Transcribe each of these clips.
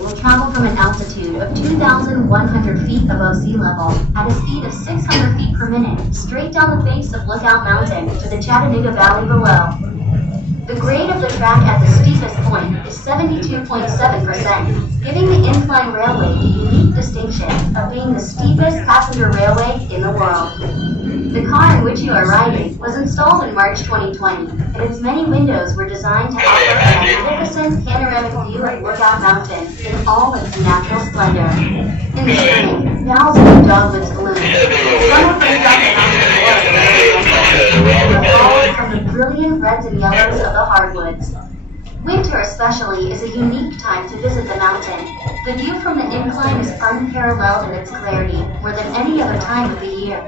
will travel from an altitude of 2,100 feet above sea level at a speed of 600 feet per minute straight down the face of Lookout Mountain to the Chattanooga Valley below. The grade of the track at the steepest point is 72.7%, giving the incline railway the unique distinction of being the steepest passenger railway in the world. The car in which you are riding was installed in March 2020, and its many windows were designed to offer a magnificent panoramic view of Lookout Mountain in all its natural splendor. In the spring, thousands of dogwoods bloom. Some will bring back the mountain flora from the brilliant reds and yellows of the hardwoods. Winter especially is a unique time to visit the mountain. The view from the incline is unparalleled in its clarity, more than any other time of the year.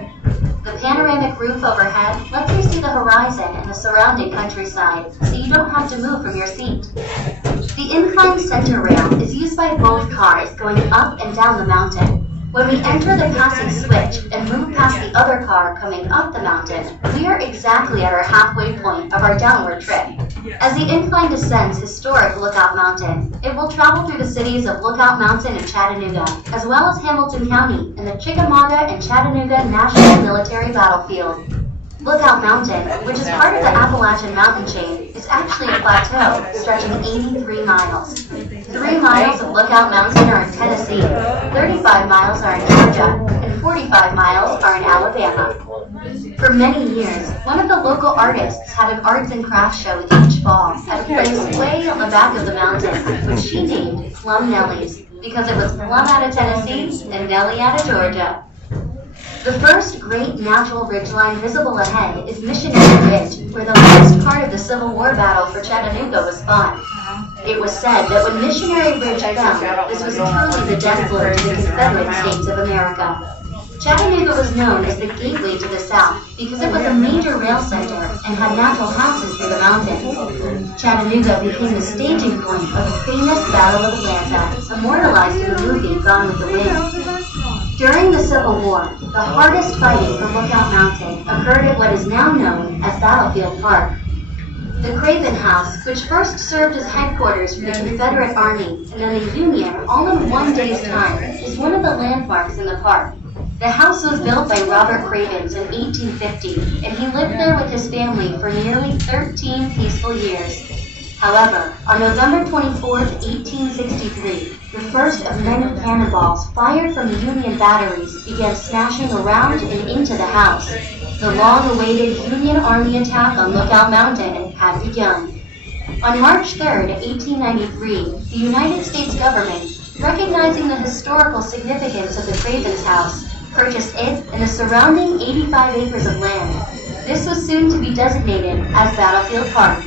The panoramic roof overhead lets you see the horizon and the surrounding countryside, so you don't have to move from your seat. The incline center rail is used by both cars going up and down the mountain. When we enter the passing switch and move past the other car coming up the mountain, we are exactly at our halfway point of our downward trip. As the incline descends historic Lookout Mountain, it will travel through the cities of Lookout Mountain and Chattanooga, as well as Hamilton County and the Chickamauga and Chattanooga National Military Battlefield. Lookout Mountain, which is part of the Appalachian mountain chain, is actually a plateau stretching 83 miles. 3 miles of Lookout Mountain are in Tennessee, 35 miles are in Georgia, and 45 miles are in Alabama. For many years, one of the local artists had an arts and crafts show each fall at a place way on the back of the mountain, which she named Plum Nellie's, because it was Plum out of Tennessee and Nellie out of Georgia. The first great natural ridgeline visible ahead is Missionary Ridge, where the last part of the Civil War battle for Chattanooga was fought. It was said that when Missionary Ridge fell, this was truly the death blow to the Confederate States of America. Chattanooga was known as the gateway to the South because it was a major rail center and had natural passes through the mountains. Chattanooga became the staging point of the famous Battle of Atlanta, immortalized in the movie Gone with the Wind. During the Civil War, the hardest fighting for Lookout Mountain occurred at what is now known as Battlefield Park. The Craven House, which first served as headquarters for the Confederate Army and then the Union all in one day's time, is one of the landmarks in the park. The house was built by Robert Cravens in 1850, and he lived there with his family for nearly 13 peaceful years. However, on November 24, 1863, the first of many cannonballs fired from the Union batteries began smashing around and into the house. The long-awaited Union Army attack on Lookout Mountain had begun. On March 3, 1893, the United States government, recognizing the historical significance of the Cravens house, purchased it and the surrounding 85 acres of land. This was soon to be designated as Battlefield Park.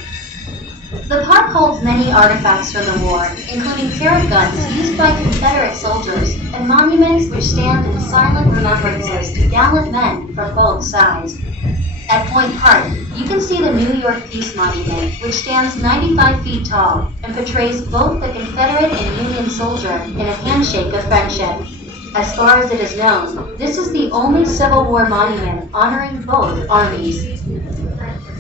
The park holds many artifacts from the war, including carrot guns used by Confederate soldiers and monuments which stand in silent remembrances to gallant men from both sides. At Point Park, you can see the New York Peace Monument, which stands 95 feet tall and portrays both the Confederate and Union soldier in a handshake of friendship. As far as it is known, this is the only Civil War monument honoring both armies.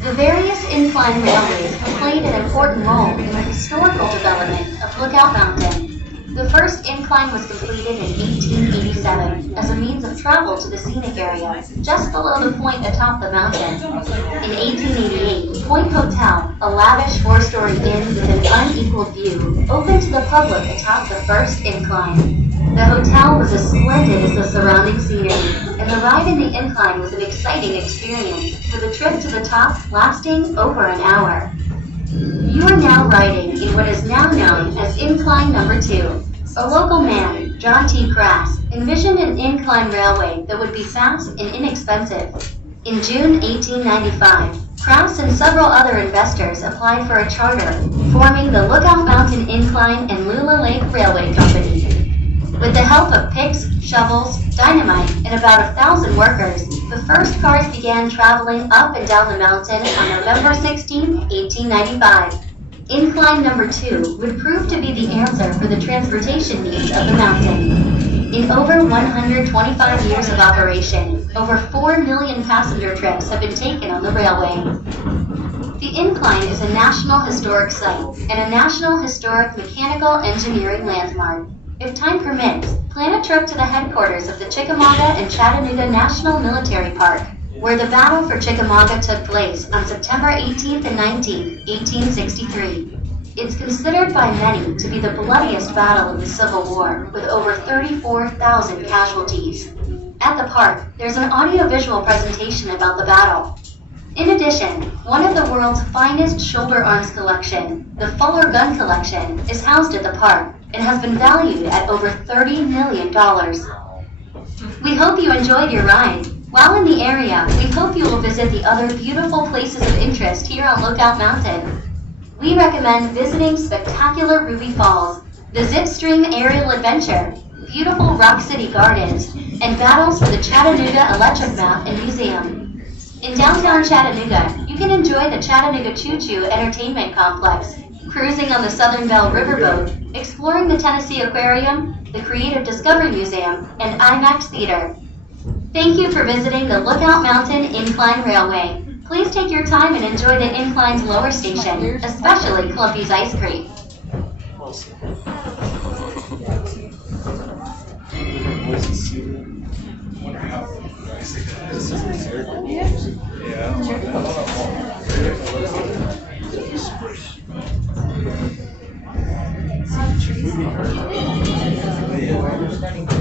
The various incline railways have played an important role in the historical development of Lookout Mountain. The first incline was completed in 1887 as a means of travel to the scenic area, just below the point atop the mountain. In 1888, Point Hotel, a lavish four-story inn with an unequaled view, opened to the public atop the first incline. The hotel was as splendid as the surrounding scenery, and the ride in the incline was an exciting experience, with a trip to the top lasting over an hour. You are now riding in what is now known as Incline Number 2. A local man, John T. Crass, envisioned an incline railway that would be fast and inexpensive. In June 1895, Crass and several other investors applied for a charter, forming the Lookout Mountain Incline and Lula Lake Railway Company. With the help of picks, shovels, dynamite, and about 1,000 workers, the first cars began traveling up and down the mountain on November 16, 1895. Incline Number 2 would prove to be the answer for the transportation needs of the mountain. In over 125 years of operation, over 4 million passenger trips have been taken on the railway. The incline is a National Historic Site and a National Historic Mechanical Engineering Landmark. If time permits, plan a trip to the headquarters of the Chickamauga and Chattanooga National Military Park, where the Battle for Chickamauga took place on September 18th and 19th, 1863. It's considered by many to be the bloodiest battle of the Civil War, with over 34,000 casualties. At the park, there's an audiovisual presentation about the battle. In addition, one of the world's finest shoulder arms collection, the Fuller Gun Collection, is housed at the park and has been valued at over $30 million. We hope you enjoyed your ride. While in the area, we hope you will visit the other beautiful places of interest here on Lookout Mountain. We recommend visiting spectacular Ruby Falls, the Zipstream Aerial Adventure, beautiful Rock City Gardens, and battles for the Chattanooga Electric Map and Museum. In downtown Chattanooga, you can enjoy the Chattanooga Choo Choo Entertainment Complex, cruising on the Southern Belle Riverboat, exploring the Tennessee Aquarium, the Creative Discovery Museum, and IMAX Theater. Thank you for visiting the Lookout Mountain Incline Railway. Please take your time and enjoy the incline's lower station, especially Clumpy's Ice Cream. Yeah.